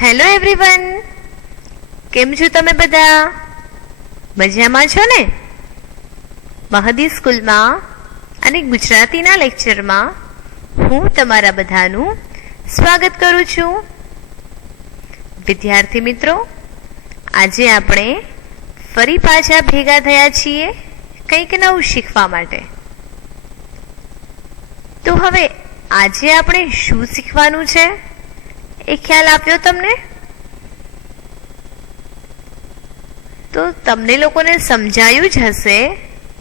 Hello everyone, કેમ છો તમે બધા? મજામાં છો ને? મહદી સ્કૂલમાં અને ગુજરાતીના લેક્ચરમાં હું તમારા બધાનું સ્વાગત કરું છું. વિદ્યાર્થી મિત્રો, આજે આપણે ફરી પાછા ભેગા થયા છીએ કંઈક નવું શીખવા માટે. તો હવે આજે આપણે શું શીખવાનું છે એ ખ્યાલ આપ્યો તમને? તો તમને લોકોને સમજાયું જ હશે,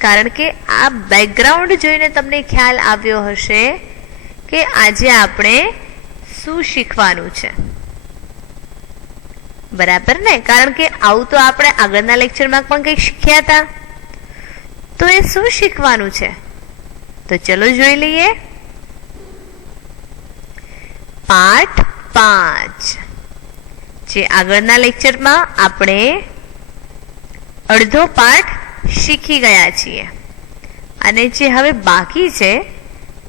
કારણ કે આ બેકગ્રાઉન્ડ જોઈને તમને ખ્યાલ આવ્યો હશે કે આજે આપણે શું શીખવાનું છે. બરાબર ને? કારણ કે આવું તો આપણે આગળના લેક્ચરમાં પણ કંઈક શીખ્યા હતા. તો એ શું શીખવાનું છે? તો ચલો જોઈ લઈએ. પાઠ 5, જે આગળના લેક્ચરમાં આપણે અડધો પાઠ શીખી ગયા છીએ અને જે હવે બાકી છે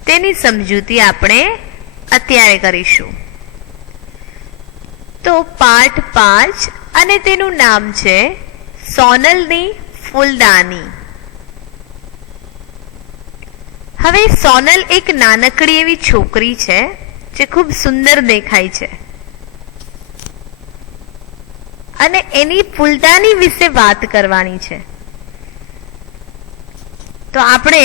તેની સમજૂતી આપણે અત્યારે કરીશું. તો પાઠ 5 અને તેનું નામ છે સોનલની ફૂલદાની. હવે સોનલ એક નાનકડી એવી છોકરી છે જે ખૂબ સુંદર દેખાય છે અને એની ફૂલદાની વિશે વાત કરવાની છે. તો આપણે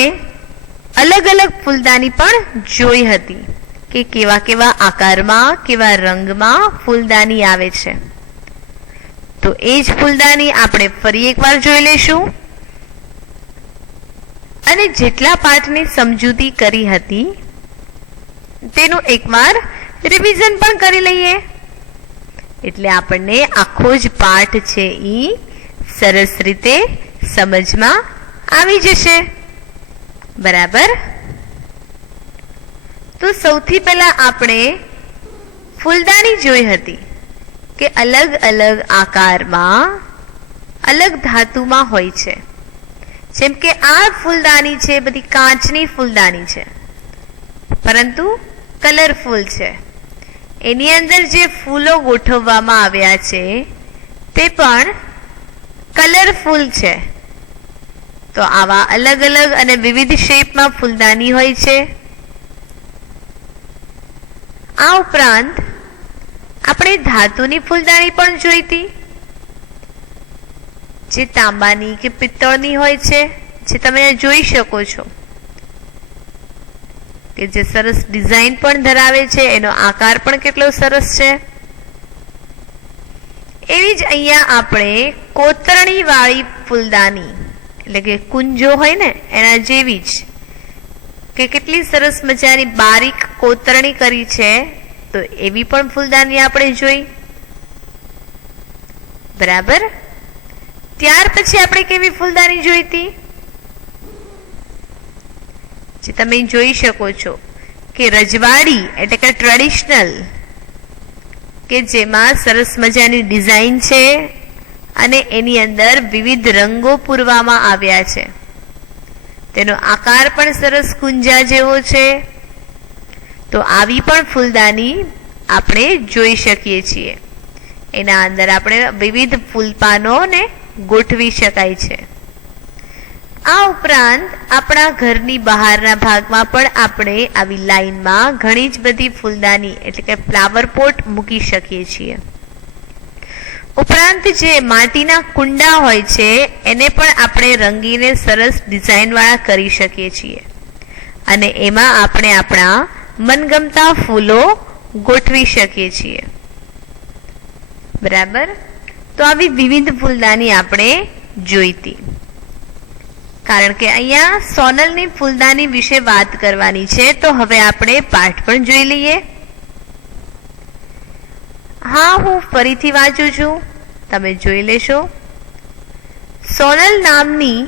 અલગ અલગ ફૂલદાની પણ જોઈ હતી કે કેવા કેવા આકારમાં, કેવા રંગમાં ફૂલદાની આવે છે. તો એ જ ફૂલદાની આપણે ફરી એકવાર જોઈ લઈશું અને જેટલા પાઠની સમજૂતી કરી હતી તેનું એકવાર રિવિઝન પણ કરી લઈએ, એટલે આપણને આખો જ પાઠ છે એ સરસ રીતે સમજમાં આવી જશે. બરાબર? તો સૌથી પહેલા આપણે ફૂલદાની જોઈ હતી કે અલગ અલગ આકારમાં, અલગ ધાતુમાં હોય છે. જેમ કે આ ફૂલદાની છે બધી કાચની ફૂલદાની છે, પરંતુ કલરફુલ છે. એની અંદર જે ફૂલો ગોઠવવામાં આવ્યા છે તે પણ કલરફુલ છે. તો આવા અલગ અલગ અને વિવિધ શેપમાં ફૂલદાની હોય છે. આ ઉપરાંત આપણે ધાતુની ફૂલદાની પણ જોઈ હતી, જે તાંબાની કે પિત્તળની હોય છે, જે તમે જોઈ શકો છો કે જે સરસ ડિઝાઇન પણ ધરાવે છે, એનો આકાર પણ કેટલો સરસ છે. એવી જ અહીંયા આપણે કોતરણી વાળી ફૂલદાની, એટલે કે કુંજો હોય ને એના જેવી જ કે કેટલી સરસ મજાની બારીક કોતરણી કરી છે, તો એવી પણ ફૂલદાની આપણે જોઈ. બરાબર? ત્યાર પછી આપણે કેવી ફૂલદાની જોઈ હતી, જે તમે જોઈ શકો છો કે રજવાડી એટલે કે ટ્રેડિશનલ, કે જેમાં સરસ મજાની ડિઝાઇન છે અને એની અંદર વિવિધ રંગો પૂરવામાં આવ્યા છે. તેનો આકાર પણ સરસ કુંજા જેવો છે. તો આવી પણ ફૂલદાની આપણે જોઈ શકીએ છીએ. એના અંદર આપણે વિવિધ ફૂલપાનોને ગોઠવી શકાય છે. આ ઉપરાંત આપણા ઘરની બહારના ભાગમાં પણ આપણે આવી લાઈનમાં ઘણી જ બધી ફૂલદાની એટલે કે ફ્લાવર પોટ મૂકી શકીએ છીએ. ઉપરાંત જે માટીના કુંડા હોય છે એને પણ આપણે રંગીને સરસ ડિઝાઇન વાળા કરી શકીએ છીએ અને એમાં આપણે આપણા મનગમતા ફૂલો ગોઠવી શકીએ છીએ. બરાબર? તો આવી વિવિધ ફૂલદાની આપણે જોઈતી, કારણ કે અહીંયા સોનલની ફૂલદાની વિશે વાત કરવાની છે. તો હવે આપણે પાઠ પણ જોઈ લઈએ. હા, હું ફરીથી વાંચું છું, તમે જોઈ લેશો. સોનલ નામની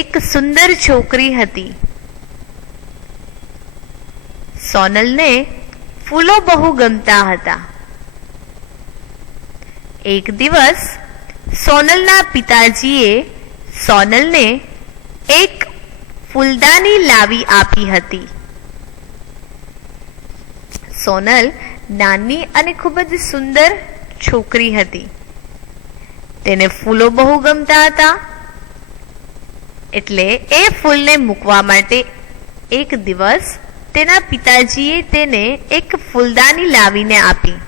એક સુંદર છોકરી હતી. સોનલને ફૂલો બહુ ગમતા હતા. એક દિવસ સોનલના પિતાજીએ સોનલને એક ફૂલદાની લાવી આપી હતી. સોનલ નાની અને ખૂબ જ સુંદર છોકરી હતી. તેને ફૂલો બહુ ગમતા હતા. એટલે એ ફૂલને મૂકવા માટે એક દિવસ તેના પિતાજીએ તેને એક ફૂલદાની લાવીને આપી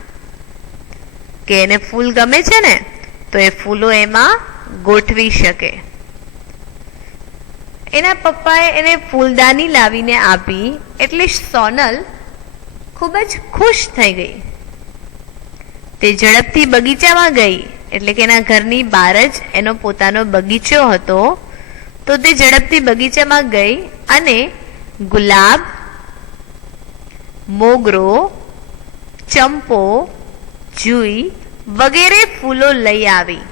કે એને ફૂલ ગમે છે ને તો એ ફૂલો એમાં ગોઠવી શકે. એના પપ્પાએ એને ફૂલદાની લાવીને આપી એટલે સોનલ ખૂબ જ ખુશ થઈ ગઈ. તે ઝડપથી બગીચામાં ગઈ. એટલે કે એના ઘરની બહાર જ એનો પોતાનો બગીચો હતો. તો તે ઝડપથી બગીચામાં ગઈ અને ગુલાબ, મોગરો, ચંપો, જુઈ વગેરે ફૂલો લઈ આવી.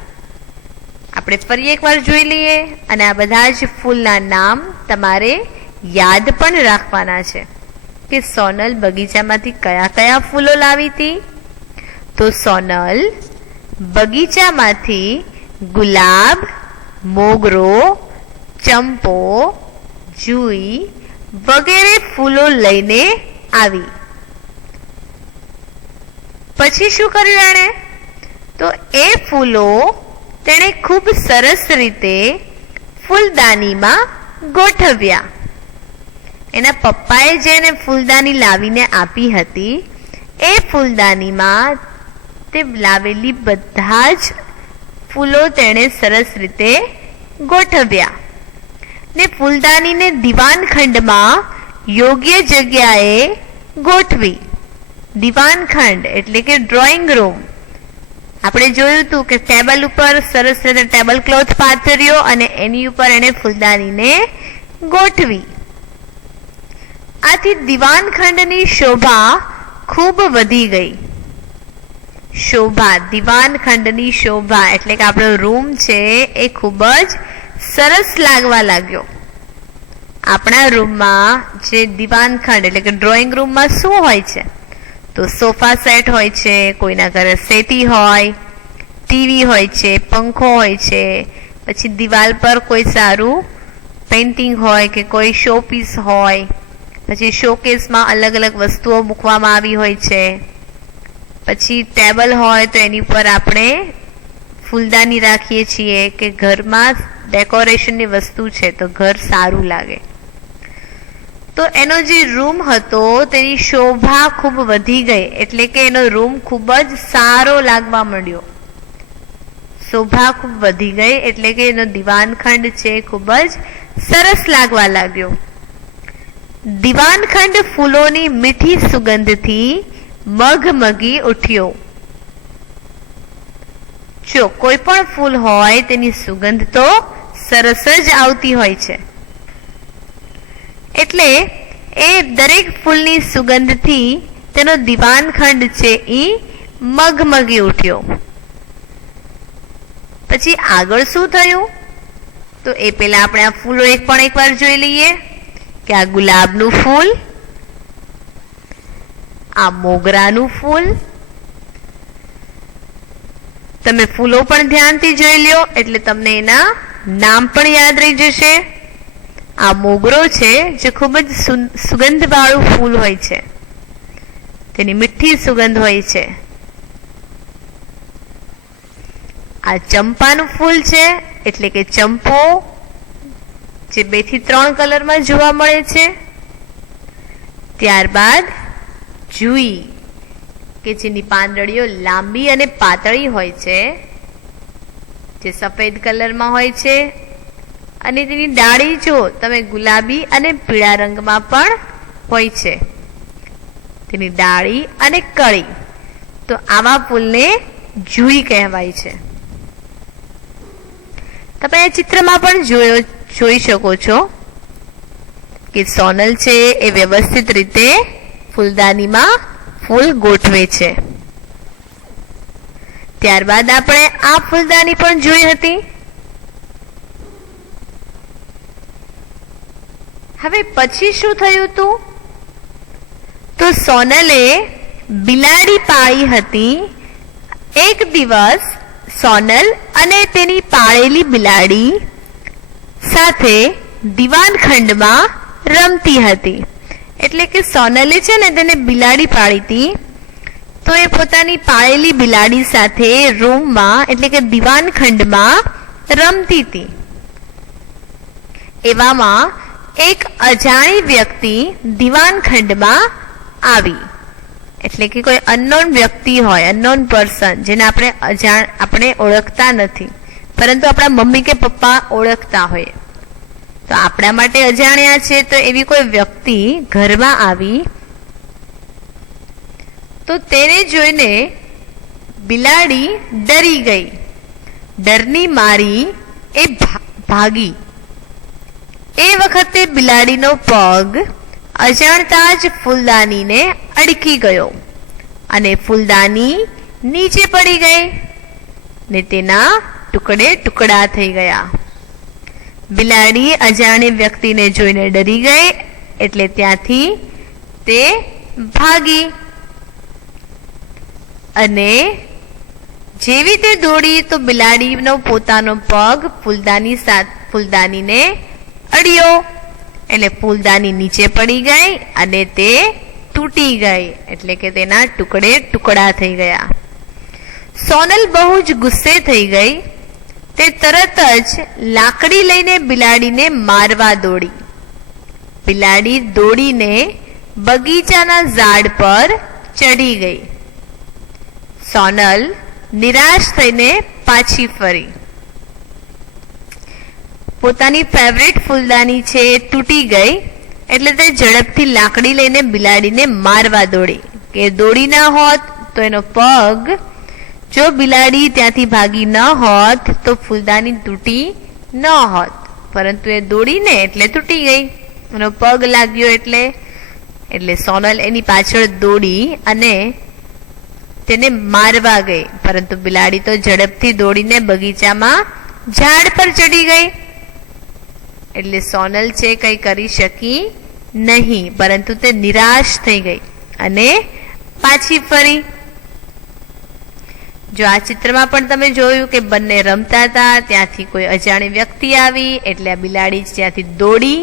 આપણે ફરી એકવાર જોઈ લઈએ અને આ બધા જ ફૂલના નામ તમારે યાદ પણ રાખવાના છે કે સોનલ બગીચામાંથી કયા કયા ફૂલો લાવી હતી. તો સોનલ બગીચામાંથી ગુલાબ, મોગરો, ચંપો, જુઈ વગેરે ફૂલો લઈને આવી. પછી શું કર્યું એણે? તો એ ફૂલો તેણે ખૂબ સરસ રીતે ફૂલદાનીમાં ગોઠવ્યા. એના પપ્પાએ જેને ફૂલદાની લાવીને આપી હતી એ ફૂલદાનીમાં તે લાવેલી બધા જ ફૂલો તેણે સરસ રીતે ગોઠવ્યા ને ફૂલદાનીને દીવાનખંડમાં યોગ્ય જગ્યાએ ગોઠવી. દીવાનખંડ એટલે કે ડ્રોઈંગ રૂમ. આપણે જોયું હતું કે ટેબલ ઉપર સરસ રીતે ટેબલ ક્લોથ પાથર્યો અને એની ઉપર એને ફૂલદાનીને ગોઠવી. આથી દીવાનખંડની શોભા ખૂબ વધી ગઈ. શોભા, દીવાનખંડની શોભા એટલે કે આપણો રૂમ છે એ ખૂબ જ સરસ લાગવા લાગ્યો. આપણા રૂમમાં જે દીવાનખંડ એટલે કે ડ્રોઈંગ રૂમમાં શું હોય છે? તો સોફા સેટ હોય છે, કોઈના ઘરે સેટી હોય, ટીવી હોય છે, પંખો હોય છે, પછી દિવાલ પર કોઈ સારું પેઇન્ટિંગ હોય કે કોઈ શો પીસ હોય, પછી શોકેસમાં અલગ અલગ વસ્તુઓ મૂકવામાં આવી હોય છે, પછી ટેબલ હોય તો એની ઉપર આપણે ફૂલદાની રાખીએ છીએ કે ઘરમાં ડેકોરેશનની વસ્તુ છે તો ઘર સારું લાગે. તો એનો જે રૂમ હતો તેની શોભા ખૂબ વધી ગઈ એટલે કે એનો રૂમ ખૂબ જ સારો લાગવા માંડ્યો. શોભા ખૂબ વધી ગઈ એટલે કે એનો દીવાનખંડ છે ખૂબ જ સરસ લાગવા લાગ્યો. દીવાનખંડ ફૂલોની મીઠી સુગંધથી મગમગી ઉઠ્યો. જો કોઈ પણ ફૂલ હોય તેની સુગંધ તો સરસ જ આવતી હોય છે. એટલે એ દરેક ફૂલની સુગંધથી તેનો દીવાનખંડ છે એ મગમગી ઉઠ્યો. પછી આગળ શું થયું? તો એ પહેલા આપણે આ ફૂલો એકવાર જોઈ લઈએ કે આ ગુલાબનું ફૂલ, આ મોગરાનું ફૂલ. તમે ફૂલો પણ ધ્યાનથી જોઈ લ્યો એટલે તમને એના નામ પણ યાદ રહી જશે. આ મોગરો છે જે ખૂબ જ સુગંધવાળું ફૂલ હોય છે, તેની મીઠી સુગંધ હોય છે. આ ચંપાનું ફૂલ છે એટલે કે ચંપો, જે 2 થી 3 કલરમાં જોવા મળે છે. ત્યારબાદ જુઈ કે જેની પાંદડીઓ લાંબી અને પાતળી હોય છે, જે સફેદ કલરમાં હોય છે અને તેની ડાળી જો તમે ગુલાબી અને પીળા રંગમાં પણ હોય છે, તેની ડાળી અને કળી. તો આવા ફૂલને જુઈ કહેવાય છે. તમે આ ચિત્રમાં પણ જોઈ શકો છો કે સોનલ છે એ વ્યવસ્થિત રીતે ફૂલદાનીમાં ફૂલ ગોઠવે છે. ત્યારબાદ આપણે આ ફૂલદાની પણ જોઈ હતી. હવે પછી શું થયું હતું? તો સોનલે બિલાડી પાળી હતી. એક દિવસ સોનલ અને તેની પાળેલી બિલાડી સાથે દીવાનખંડમાં રમતી હતી. એટલે કે સોનલે છે ને તેને બિલાડી પાળી હતી તો એ પોતાની પાળેલી બિલાડી સાથે રૂમમાં એટલે કે દીવાનખંડમાં રમતી હતી. એવામાં એક અજાણી વ્યક્તિ દીવાનખંડમાં આવી. એટલે કે કોઈ અનનોન વ્યક્તિ હોય, અનનોન પર્સન, જેને આપણે ઓળખતા નથી, પરંતુ આપણા મમ્મી કે પપ્પા ઓળખતા હોય. તો આપણા માટે અજાણ્યા છે, તો એવી કોઈ વ્યક્તિ ઘરમાં આવી તો તેને જોઈને બિલાડી ડરી ગઈ. ડરની મારી એ ભાગી. એ વખતે બિલાડીનો પગ અજાણતા જ ફૂલદાનીને અડકી ગયો અને ફૂલદાની નીચે પડી ગઈ ને તેના ટુકડે ટુકડા થઈ ગયા. બિલાડી અજાણી વ્યક્તિને જોઈને ડરી ગઈ એટલે ત્યાંથી તે ભાગી. અને જેવી તે દોડી તો બિલાડીનો પોતાનો પગ ફૂલદાનીને અડ્યો એટલે ફૂલદાની નીચે પડી ગઈ અને તે તૂટી ગઈ એટલે કે તેના ટુકડે ટુકડા થઈ ગયા. સોનલ બહુ જ ગુસ્સે થઈ ગઈ. તે તરત જ લાકડી લઈને બિલાડીને મારવા દોડી. બિલાડી દોડીને બગીચાના ઝાડ પર ચડી ગઈ. સોનલ નિરાશ થઈને પાછી ફરી. પોતાની ફેવરેટ ફૂલદાની છે એ તૂટી ગઈ એટલે તે ઝડપથી લાકડી લઈને બિલાડીને મારવા દોડી. કે દોડી ના હોત તો એનો પગ, જો બિલાડી ત્યાંથી ભાગી ન હોત તો ફૂલદાની તૂટી ન હોત, પરંતુ એ દોડીને એટલે તૂટી ગઈ. એનો પગ લાગ્યો એટલે સોનલ એની પાછળ દોડી અને તેને મારવા ગઈ, પરંતુ બિલાડી તો ઝડપથી દોડીને બગીચામાં ઝાડ પર ચડી ગઈ. એટલે સોનલ છે કંઈ કરી શકી નહીં, પરંતુ તે નિરાશ થઈ ગઈ અને પાછી ફરી. જો આ ચિત્રમાં પણ તમે જોયું કે બંને રમતા હતા, ત્યાંથી કોઈ અજાણી વ્યક્તિ આવી એટલે આ બિલાડી ત્યાંથી દોડી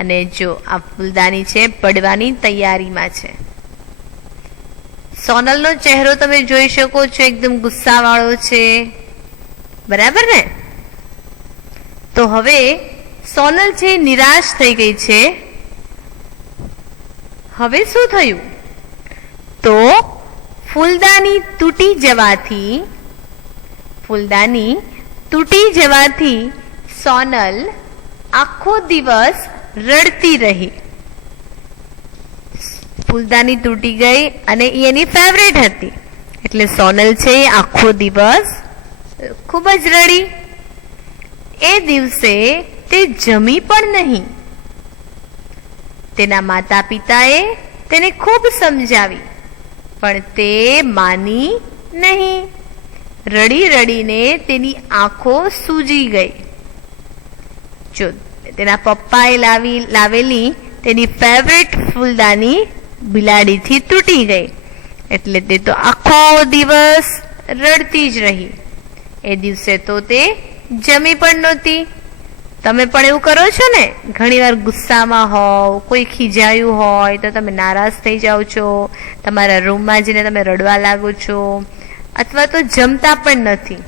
અને જો આ ફૂલદાની છે પડવાની તૈયારીમાં છે. સોનલનો ચહેરો તમે જોઈ શકો છો, એકદમ ગુસ્સાવાળો છે, બરાબર ને? તો હવે સોનલ છે નિરાશ થઈ ગઈ છે. હવે શું થયું? તો ફૂલદાની તૂટી જવાથી સોનલ આખો દિવસ રડતી રહી. ફૂલદાની તૂટી ગઈ અને એની ફેવરેટ હતી એટલે સોનલ છે આખો દિવસ ખૂબ જ રડી. એ દિવસે તે જમી પણ નહીં. તેના માતા પિતાએ તેને ખૂબ સમજાવી પણ તે માની નહીં. રડી રડીને તેની આંખો સૂજી ગઈ. જો તેના પપ્પાએ લાવેલી તેની ફેવરેટ ફૂલદાની બિલાડીથી તૂટી ગઈ એટલે તે તો આખો દિવસ રડતી જ રહી. એ દિવસે તો તે જમી પણ નહોતી. તમે પણ એવું કરો છો ને? ઘણીવાર ગુસ્સામાં હોવ, કોઈ ખીજાયું હોય તો તમે નારાજ થઈ જાઓ છો, તમારા રૂમમાં જઈને તમે રડવા લાગો છો, અથવા તો જમતા પણ નથી,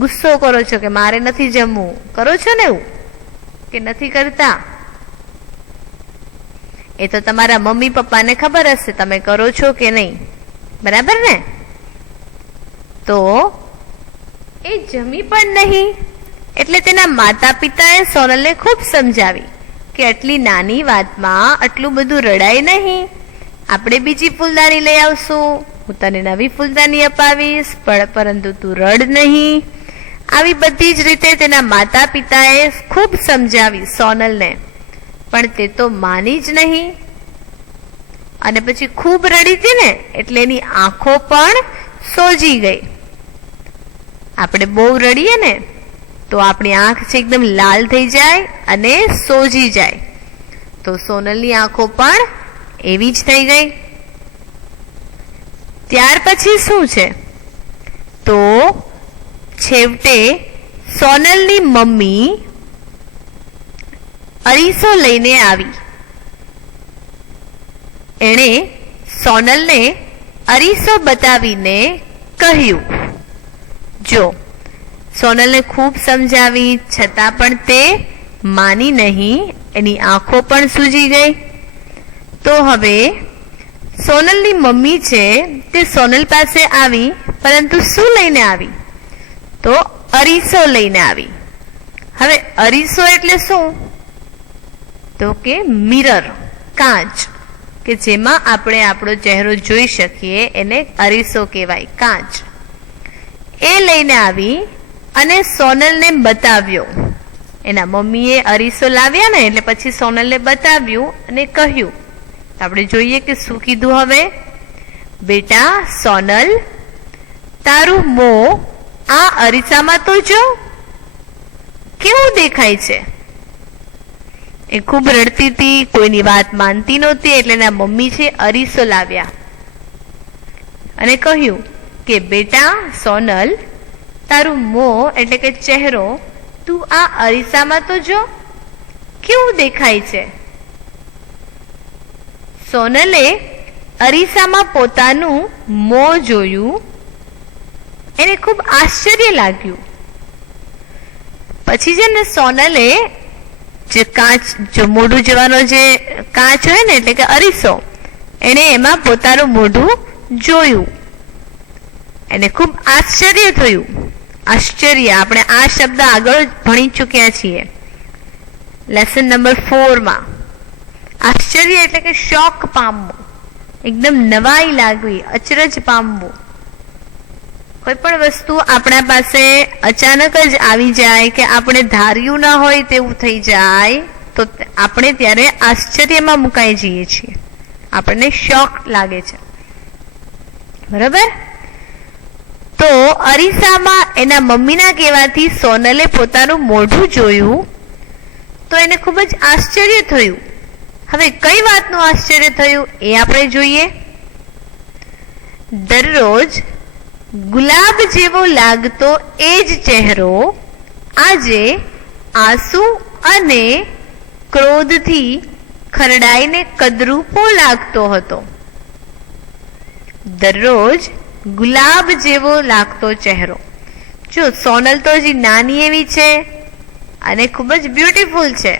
ગુસ્સો કરો છો કે મારે નથી જમવું. કરો છો ને એવું કે નથી કરતા? એ તો તમારા મમ્મી પપ્પાને ખબર હશે તમે કરો છો કે નહીં, બરાબર ને? તો એ જમી પણ નહીં એટલે તેના માતા પિતાએ સોનલને ખૂબ સમજાવી કે આટલી નાની વાતમાં આટલું બધું રડાય નહીં, આપણે બીજી ફૂલદાની લઈ આવશું, હું તને નવી ફૂલદાની અપાવીશ, પરંતુ તું રડ નહીં. આવી બધી જ રીતે તેના માતા પિતાએ ખૂબ સમજાવી સોનલને, પણ તે તો માની જ નહીં. અને પછી ખૂબ રડી હતી ને એટલે એની આંખો પણ સોજી ગઈ. આપણે બહુ રડીએ ને તો આપણી આંખ છે એકદમ લાલ થઈ જાય અને સોજી જાય. તો સોનલની આંખો પણ એવી જ થઈ ગઈ. ત્યાર પછી શું છે? તો છેવટે સોનલની મમ્મી અરીસો લઈને આવી. એણે સોનલને અરીસો બતાવીને કહ્યું. જો સોનલને ખૂબ સમજાવી છતાં પણ તે માની નહીં, એની આંખો પણ સૂજી ગઈ. તો હવે સોનલની મમ્મી છે તે સોનલ પાસે આવી, પરંતુ શું લઈને આવી? તો અરીસો લઈને આવી. હવે અરીસો એટલે શું? તો કે મિરર, કાચ, કે જેમાં આપણે આપણો ચહેરો જોઈ શકીએ, એને અરીસો કહેવાય, કાચ. એ લઈને આવી અને સોનલને બતાવ્યો. એના મમ્મીએ અરીસો લાવ્યા ને એટલે પછી સોનલને બતાવ્યું અને કહ્યું. આપણે જોઈએ કે શું કીધું. હવે બેટા સોનલ, તારું મોં આ અરીસામાં તો જો, કેવું દેખાય છે? એ ખૂબ રડતી હતી, કોઈની વાત માનતી નહોતી, એટલે એના મમ્મી છે અરીસો લાવ્યા અને કહ્યું કે બેટા સોનલ, તારું મોં એટલે કે ચહેરો તું આ અરીસામાં તો જો, કેવું દેખાય છે? સોનલે અરીસામાં પોતાનું મોં જોયું. એને ખૂબ આશ્ચર્ય લાગ્યું. પછી છે ને સોનલે જે કાચ, જો મોઢું જવાનો જે કાચ હોય ને એટલે કે અરીસો, એને એમાં પોતાનું મોઢું જોયું. એને ખૂબ આશ્ચર્ય થયું. આશ્ચર્ય, આપણે આ શબ્દ આગળ ભણી ચૂક્યા છીએ લેસન નંબર 4 માં. આશ્ચર્ય એટલે કે શોક પામવું, એકદમ નવાઈ લાગવી, અચરજ પામવું. કોઈ પણ વસ્તુ આપણા પાસે અચાનક જ આવી જાય કે આપણે ધાર્યું ના હોય તેવું થઈ જાય તો આપણે ત્યારે આશ્ચર્યમાં મુકાઈ જઈએ છીએ, આપણને શોક લાગે છે. બરાબર? તો અરીસામાં એના મમ્મીના કહેવાથી સોનલે પોતાનું મોઢું જોયું તો એને ખૂબ જ આશ્ચર્ય થયું. હવે કઈ વાતનું આશ્ચર્ય થયું એ આપણે જોઈએ. દરરોજ ગુલાબ જેવો લાગતો એ જ ચહેરો આજે આંસુ અને ક્રોધથી ખરડાઈને કદરૂપો લાગતો હતો. દરરોજ ગુલાબ જેવો લાગતો ચહેરો. જો સોનલ તો હજી નાની એવી છે અને ખૂબ જ બ્યુટીફુલ છે,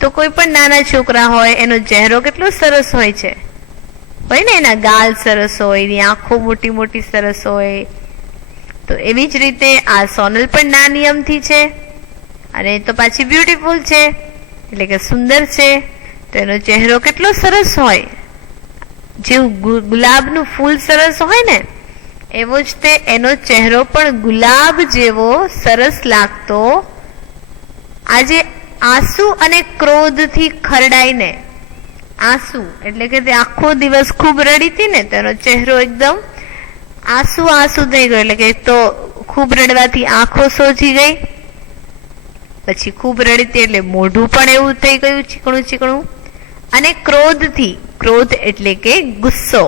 તો કોઈ પણ નાના છોકરા હોય એનો ચહેરો કેટલો સરસ હોય છે, હોય ને, એના ગાલ સરસ હોય, એની આંખો મોટી મોટી સરસ હોય. તો એવી જ રીતે આ સોનલ પણ નાની અમથી છે અને તો પાછી બ્યુટીફુલ છે, એટલે કે સુંદર છે, તો એનો ચહેરો કેટલો સરસ હોય. જેવું ગુલાબનું ફૂલ સરસ હોય ને એવો જ તે એનો ચહેરો પણ ગુલાબ જેવો સરસ લાગતો. આજે આંસુ અને ક્રોધથી ખરડાઈને, આંસુ એટલે કે તે આખો દિવસ ખૂબ રડી હતી ને, તેનો ચહેરો એકદમ આંસુ આંસુ થઈ ગયો, એટલે કે તો ખૂબ રડવાથી આંખો સોજી ગઈ. પછી ખૂબ રડીતી એટલે મોઢું પણ એવું થઈ ગયું ચીકણું ચીકણું. અને ક્રોધથી, ક્રોધ એટલે કે ગુસ્સો.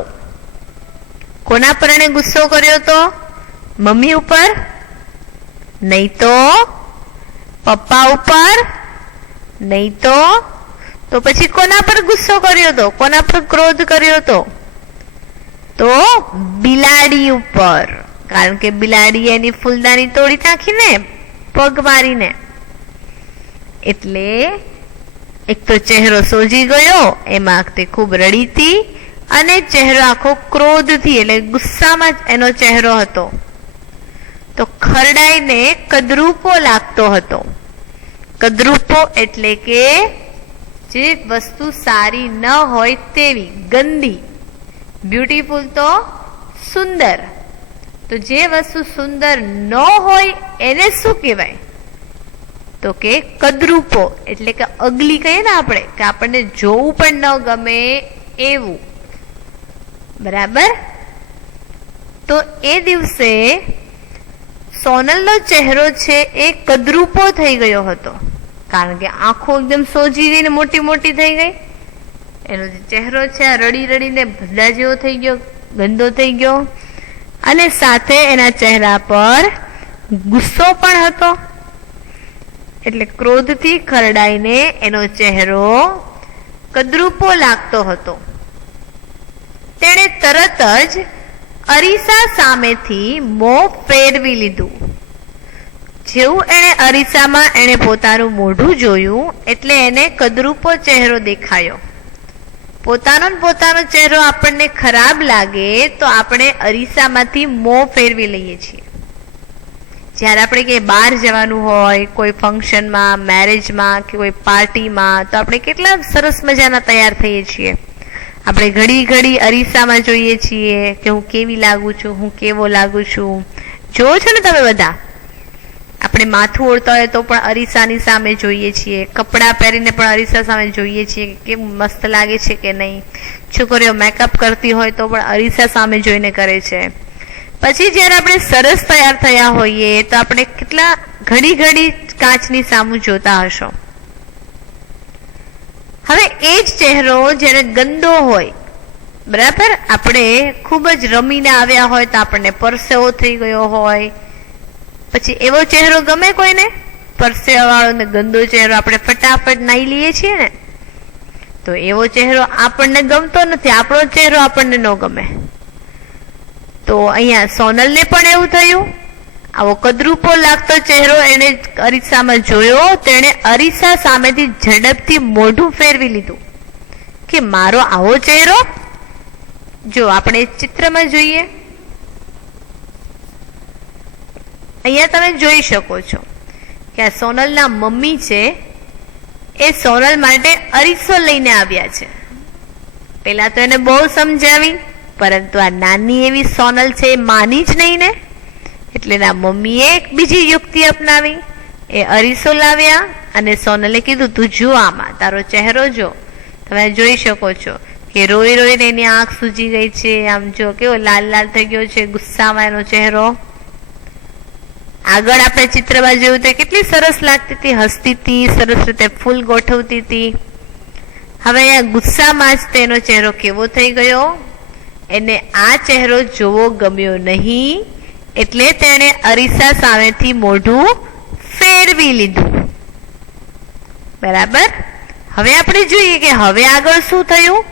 કોના પર એને ગુસ્સો કર્યો તો? મમ્મી ઉપર? નહીં તો પપ્પા ઉપર? નહીં તો પછી કોના પર ગુસ્સો કર્યો તો? કોના પર ક્રોધ કર્યો તો? તો બિલાડી ઉપર, કારણ કે બિલાડી એની ફૂલદાની તોડી નાખીને પગ મારીને. એટલે એક તો ચહેરો સોજી ગયો, એમાં તે ખૂબ રડી હતી અને ચહેરો આખો ક્રોધથી એટલે ગુસ્સામાં એનો ચહેરો હતો, તો ખરડાઈને કદરૂપો લાગતો હતો. કદરૂપો એટલે કે જે વસ્તુ સારી ન હોય તેવી, ગંદી. બ્યુટીફુલ તો સુંદર. તો જે વસ્તુ સુંદર ન હોય એને શું કહેવાય? તો કે કદરૂપો, એટલે કે અગલી કહીએ ને આપણે, કે આપણને જોવું પણ ન ગમે એવું. બરાબર? તો એ દિવસે સોનલનો ચહેરો છે એ કદરૂપો થઈ ગયો હતો, કારણ કે આંખો એકદમ સોજી ગઈ ને મોટી મોટી થઈ ગઈ. એનો જે ચહેરો છે આ રડી રડીને ભદ્દા જેવો થઈ ગયો, ગંદો થઈ ગયો, અને સાથે એના ચહેરા પર ગુસ્સો પણ હતો. એટલે ક્રોધથી ખરડાઈને એનો ચહેરો કદરૂપો લાગતો હતો. તેણે તરત જ અરીસા સામેથી મોં ફેરવી લીધું. જેવું એણે અરીસામાં એણે પોતાનું મોઢું જોયું એટલે એને કદરૂપો ચહેરો દેખાયો. પોતાનો ચહેરો આપણને ખરાબ લાગે તો આપણે અરીસામાંથી મોં ફેરવી લઈએ છીએ. જ્યારે આપણે કે બહાર જવાનું હોય, કોઈ ફંક્શનમાં, મેરેજમાં કે કોઈ પાર્ટીમાં, તો આપણે કેટલા સરસ મજાના તૈયાર થઈએ છીએ. આપણે ઘડી ઘડી અરીસામાં જોઈએ છીએ કે હું કેવી લાગુ છું, હું કેવો લાગુ છું. જોવો છો ને તમે બધા? આપણે માથું ઓળતા હોય તો પણ અરીસાની સામે જોઈએ છીએ, કપડાં પહેરીને પણ અરીસા સામે જોઈએ છીએ કે કેમ મસ્ત લાગે છે કે નહીં. છોકરીઓ મેકઅપ કરતી હોય તો પણ અરીસા સામે જોઈને કરે છે. પછી જ્યારે આપણે સરસ તૈયાર થયા હોઈએ તો આપણે કેટલા ઘડી ઘડી કાચની સામું જોતા હશો. હવે એ જ ચહેરો જ્યારે ગંદો હોય, બરાબર, આપણે ખૂબ જ રમીને આવ્યા હોય તો આપણને પરસેવો થઈ ગયો હોય, પછી એવો ચહેરો ગમે કોઈને? પરસેવા વાળો ને ગંદો ચહેરો આપણે ફટાફટ નાઈ લઈએ છીએ ને, તો એવો ચહેરો આપણને ગમતો નથી, આપણો ચહેરો આપણને ન ગમે. તો અહીંયા સોનલને પણ એવું થયું. આવો કદરૂપો લાગતો ચહેરો એને અરીસામાં જોયો, તેણે અરીસા સામેથી ઝડપથી મોઢું ફેરવી લીધું કે મારો આવો ચહેરો. જો આપણે ચિત્રમાં જોઈએ, અહીંયા તમે જોઈ શકો છો કે આ સોનલના મમ્મી છે, એ સોનલ માટે અરીસો લઈને આવ્યા છે. પેલા તો એને બહુ સમજાવી, પરંતુ આ નાની એવી સોનલ છે એ માની જ નહીં ને, એટલે એના મમ્મીએ એક બીજી યુક્તિ અપનાવી. એ અરીસો લાવ્યા અને સોનલે કીધું તું જો આમાં, તારો ચહેરો જો. તમે જોઈ શકો છો કે રોઈ રોઈને એની આંખ સૂજી ગઈ છે. આમ જો કેવો લાલ લાલ થઈ ગયો છે, ગુસ્સામાં એનો ચહેરો. આગળ આપણે ચિત્રમાં જોયું તો કેટલી સરસ લાગતી હતી, હસતી હતી, સરસ રીતે ફૂલ ગોઠવતી હતી. હવે અહીંયા ગુસ્સામાં જ તેનો ચહેરો કેવો થઈ ગયો, એને આ ચહેરો જોવો ગમ્યો નહીં, એટલે તેણે અરીસા સામેથી મોઢું ફેરવી લીધું. બરાબર. હવે આપણે જોઈએ કે હવે આગળ શું થયું.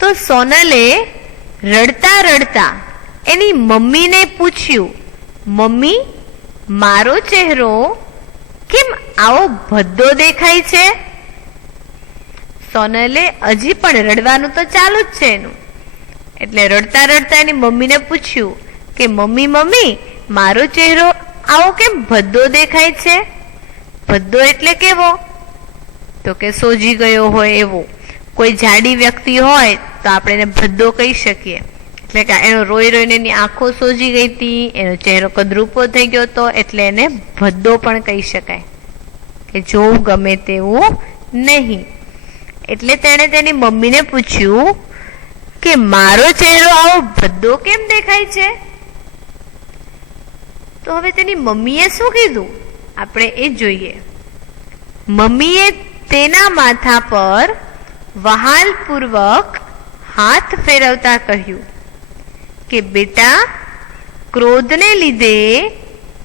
તો સોનલે રડતા રડતા એની મમ્મીને પૂછ્યું, મમ્મી, મારો ચહેરો કેમ આવો ભદ્દો દેખાય છે? સોનલે હજી પણ રડવાનું તો ચાલુ જ છે એનું, એટલે રડતા રડતા એની મમ્મીને પૂછ્યું કે મમ્મી, મારો ચહેરો આવો કેમ ભદ્દો દેખાય છે? ભદ્દો એટલે કેવો? તો કે સોજી ગયો હોય એવો. કોઈ જાડી વ્યક્તિ હોય તો આપણે એને ભદ્દો કહી શકીએ. એટલે કે એનો રોઈ રોઈને એની આંખો સોજી ગઈ હતી, એનો ચહેરો કદરૂપો થઈ ગયો હતો, એટલે એને ભદ્દો પણ કહી શકાય કે જોવું ગમે તેવું નહીં. એટલે તેણે તેની મમ્મીને પૂછ્યું કે મારો ચહેરો આવો ભદ્દો કેમ દેખાય છે? તો હવે તેની મમ્મીએ શું કીધું આપણે એ જોઈએ. મમ્મીએ તેના માથા પર વહાલપૂર્વક હાથ ફેરવતા કહ્યું કે બેટા, ક્રોધને લીધે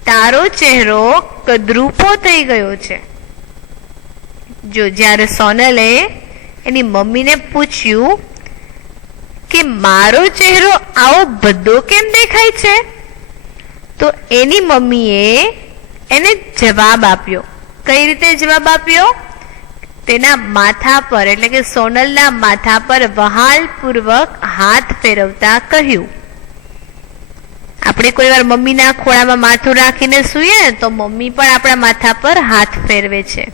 તારો ચહેરો કદરૂપો થઈ ગયો છે. જો જ્યારે સોનલે એની મમ્મીને પૂછ્યું કે મારો ચહેરો આવો ભદ્દો કેમ દેખાય છે, તો એની મમ્મીએ એને જવાબ આપ્યો. કઈ રીતે જવાબ આપ્યો? તેના માથા પર, એટલે કે સોનલના માથા પર વહાલપૂર્વક હાથ ફેરવતા કહ્યું. આપણે કોઈ વાર મમ્મીના ખોળામાં માથું રાખીને સૂઈએ તો મમ્મી પણ આપણા માથા પર હાથ ફેરવે છે,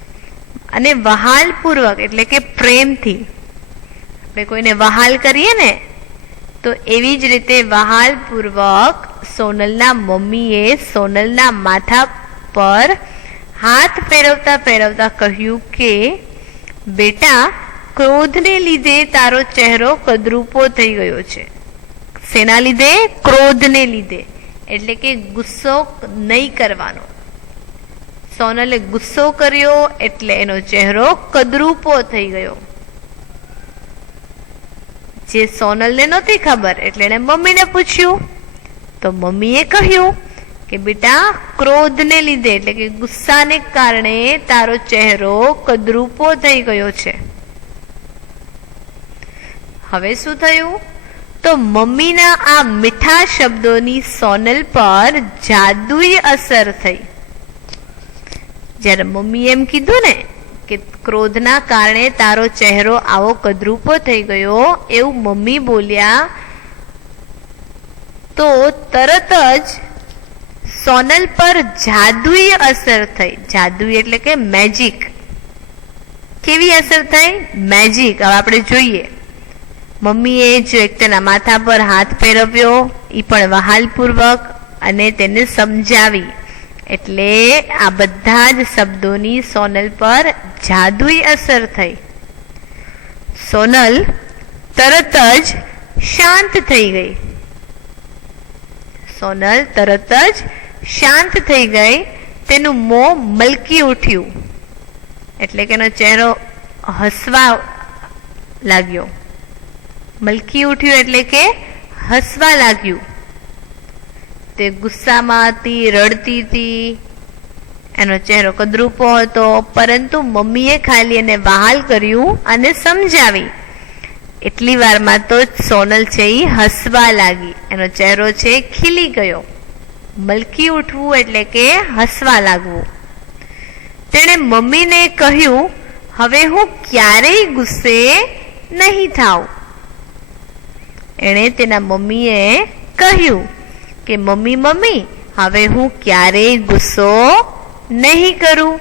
અને વહાલપૂર્વક એટલે કે પ્રેમથી. આપણે કોઈને વહાલ કરીએ ને, તો એવી જ રીતે વહાલપૂર્વક સોનલના મમ્મીએ સોનલના માથા પર હાથ ફેરવતા ફેરવતા કહ્યું કે બેટા, ક્રોધને લીધે તારો ચહેરો કદરૂપો થઈ ગયો છે. શેના લીધે? ક્રોધને લીધે, એટલે કે ગુસ્સો નહીં કરવાનો. સોનલે ગુસ્સો કર્યો એટલે એનો ચહેરો કદરૂપો થઈ ગયો. જે સોનલને નહોતી ખબર એટલે એને મમ્મીને પૂછ્યું, તો મમ્મીએ કહ્યું કે બેટા, ક્રોધને લીધે એટલે કે ગુસ્સાને કારણે તારો ચહેરો કદરૂપો થઈ ગયો છે. હવે શું થયું? તો મમ્મીના આ મીઠા શબ્દોની સોનલ પર જાદુઈ અસર થઈ. જ્યારે મમ્મી એમ કીધું ને કે ક્રોધના કારણે તારો ચહેરો આવો કદરૂપો થઈ ગયો, એવું મમ્મી બોલ્યા, તો તરત જ સોનલ પર જાદુઈ અસર થઈ. જાદુઈ એટલે કે મેજિક. કેવી અસર થઈ? મેજિક. હવે આપણે જોઈએ. મમ્મીએ જો એક તેના માથા પર હાથ ફેરવ્યો, એ પણ વહાલપૂર્વક, અને તેને સમજાવી. એટલે આ બધા જ શબ્દોની સોનલ પર જાદુઈ અસર થઈ. સોનલ તરત જ શાંત થઈ ગઈ. સોનલ તરત જ શાંત થઈ ગઈ. તેનું મોં મલકી ઉઠ્યું, એટલે કે એનો ચહેરો હસવા લાગ્યો. મલકી ઉઠ્યું એટલે કે હસવા લાગ્યું. તે ગુસ્સામાં હતી, રડતી હતી, એનો ચહેરો કદરૂપો હતો, પરંતુ મમ્મીએ ખાલી એને વહાલ કર્યું અને સમજાવી. એટલી વારમાં તો સોનલ છે એ હસવા લાગી. એનો ચહેરો છે ખીલી ગયો. મલકી ઉઠવું એટલે કે હસવા લાગવું. તેણે મમ્મીને કહ્યું, હવે હું ક્યારેય ગુસ્સે નહીં થાઉં. એણે તેના મમ્મીએ કહ્યું કે મમ્મી, હવે હું ક્યારેય ગુસ્સો નહીં કરું.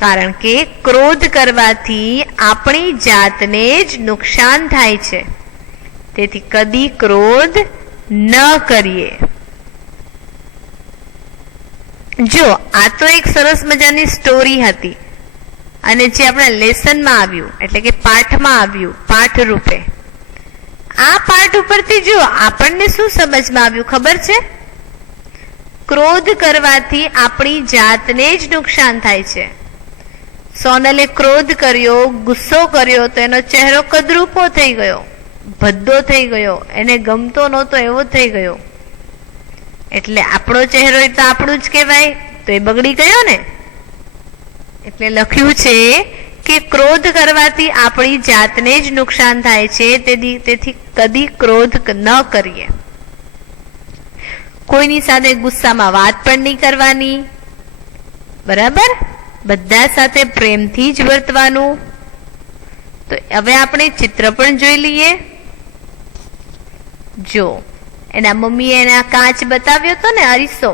કારણ કે ક્રોધ કરવાથી આપણી જાતને જ નુકસાન થાય છે. તેથી કદી ક્રોધ ન કરીએ. જો આ તો એક સરસ મજાની સ્ટોરી હતી, અને જે આપણા લેસનમાં આવ્યું, એટલે કે પાઠમાં આવ્યું, પાઠ રૂપે. આ પાઠ ઉપરથી જો આપણને શું સમજમાં આવ્યું ખબર છે? ક્રોધ કરવાથી આપણી જાતને જ નુકસાન થાય છે. સોનલે ક્રોધ કર્યો, ગુસ્સો કર્યો, તો એનો ચહેરો કદરૂપો થઈ ગયો, ભદ્દો થઈ ગયો, એને ગમતો નહોતો એવો થઈ ગયો. એટલે આપણો ચહેરો એ તો આપણું જ કહેવાય, તો એ બગડી ગયો ને. એટલે લખ્યું છે કે ક્રોધ કરવાથી આપણી જાતને જ નુકસાન થાય છે. તેથી કદી ક્રોધ ન કરીએ. કોઈની સાથે ગુસ્સામાં વાત પણ નહીં કરવાની, બરાબર? બધા સાથે પ્રેમથી જ વર્તવાનું. તો હવે આપણે ચિત્ર પણ જોઈ લઈએ. જો એના મમ્મીએ એના કાચ બતાવ્યો હતો ને, અરીસો,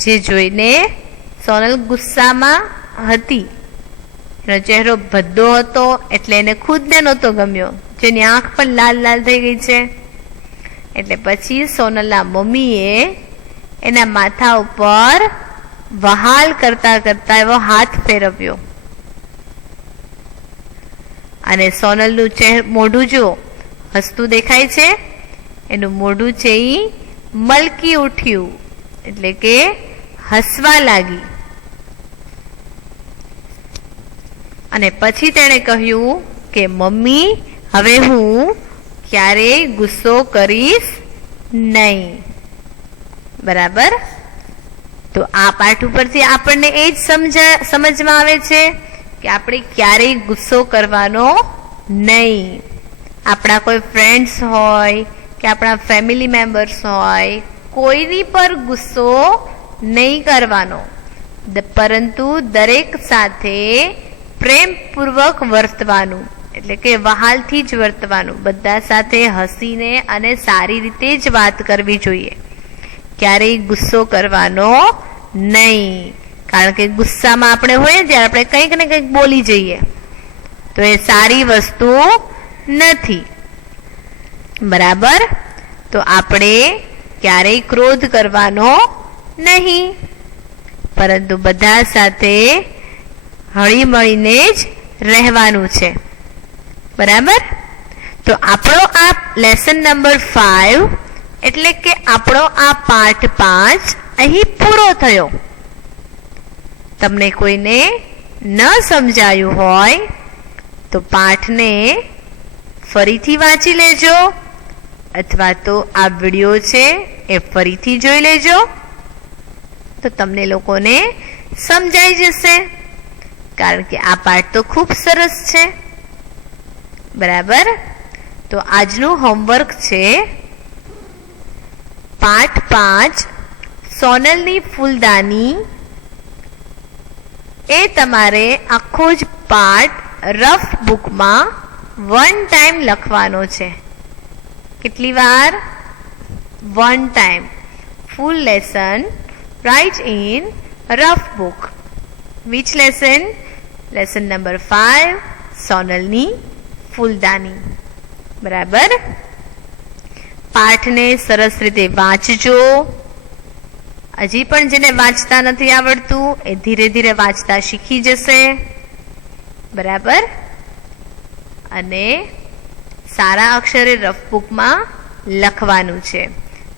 જે જોઈને સોનલ ગુસ્સામાં હતી. એનો ચહેરો ભદ્દો હતો, એટલે એને ખુદને નહોતો ગમ્યો. જેની આંખ પણ લાલ લાલ થઈ ગઈ છે. એટલે પછી સોનલના મમ્મીએ એના માથા ઉપર વહાલ કરતા કરતા એવો હાથ ફેરવ્યો, અને સોનલનું મોઢું જો હસતું દેખાય છે. એનું મોઢું છે એ મલકી ઉઠ્યું, એટલે કે હસવા લાગી. અને પછી તેણે કહ્યું કે મમ્મી, હવે હું ક્યારેય ગુસ્સો કરીશ નહીં. બરાબર? તો આ પાઠ ઉપરથી આપણને એ જ સમજમાં આવે છે કે આપણે ક્યારેય ગુસ્સો કરવાનો નહીં. આપણા કોઈ ફ્રેન્ડ્સ હોય કે આપણા ફેમિલી મેમ્બર્સ હોય, કોઈની પર ગુસ્સો નહીં કરવાનો, પરંતુ દરેક સાથે પ્રેમપૂર્વક વર્તવાનું, એટલે કે વહાલથી જ વર્તવાનું. બધા સાથે હસીને અને સારી રીતે જ વાત કરવી જોઈએ. ક્યારેય ગુસ્સો કરવાનો નહીં, કારણ કે ગુસ્સામાં આપણે હોઈએ ત્યારે આપણે કંઈક ને કંઈક બોલી જઈએ, તો એ સારી વસ્તુ નથી. બરાબર? તો આપણે ક્યારેય ક્રોધ કરવાનો નહીં, પરંતુ બધા સાથે હળી મળીને જ રહેવાનું છે. બરાબર? તો આપણો આ લેસન નંબર 5, એટલે કે આપણો આ પાઠ 5 અહીં પૂરો થયો. તમને કોઈને ન સમજાયું હોય તો પાઠને ફરીથી વાંચી લેજો, અથવા તો આ વિડીયો છે એ ફરીથી જોઈ લેજો, તો તમને લોકોને સમજાઈ જશે. કારણ કે આ પાઠ તો ખૂબ સરસ છે. બરાબર. તો આજનું હોમવર્ક છે પાઠ 5 સોનલની ફૂલદાની. એ તમારે આખો જ પાઠ રફ બુકમાં 1 ટાઈમ લખવાનો છે. કેટલી વાર? 1 time. Full lesson write in rough book. Which lesson? Lesson number 5 સોનલની ફૂલદાની. બરાબર. પાઠને સરસ રીતે વાંચજો. હજી પણ જેને વાંચતા નથી આવડતું એ ધીરે ધીરે વાંચતા શીખી જશે. બરાબર. અને સારા અક્ષરે રફ બુકમાં લખવાનું છે.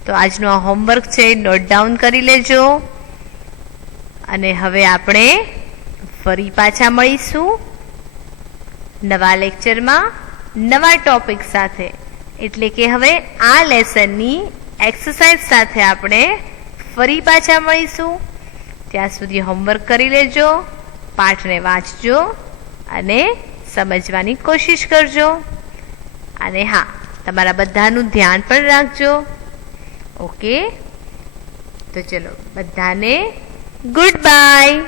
તો આજનું આ હોમવર્ક છે નોટ ડાઉન કરી લેજો. અને હવે આપણે ફરી પાછા મળીશું નવા લેક્ચરમાં નવા ટોપિક સાથે. એટલે કે હવે આ લેસનની એક્સરસાઇઝ સાથે આપણે ફરી પાછા મળીશું. ત્યાં સુધી હોમવર્ક કરી લેજો, પાઠને વાંચજો અને સમજવાની કોશિશ કરજો. અને હા, તમારા બધાનું ધ્યાન પણ રાખજો. ઓકે, તો ચલો બધાને ગુડ બાય.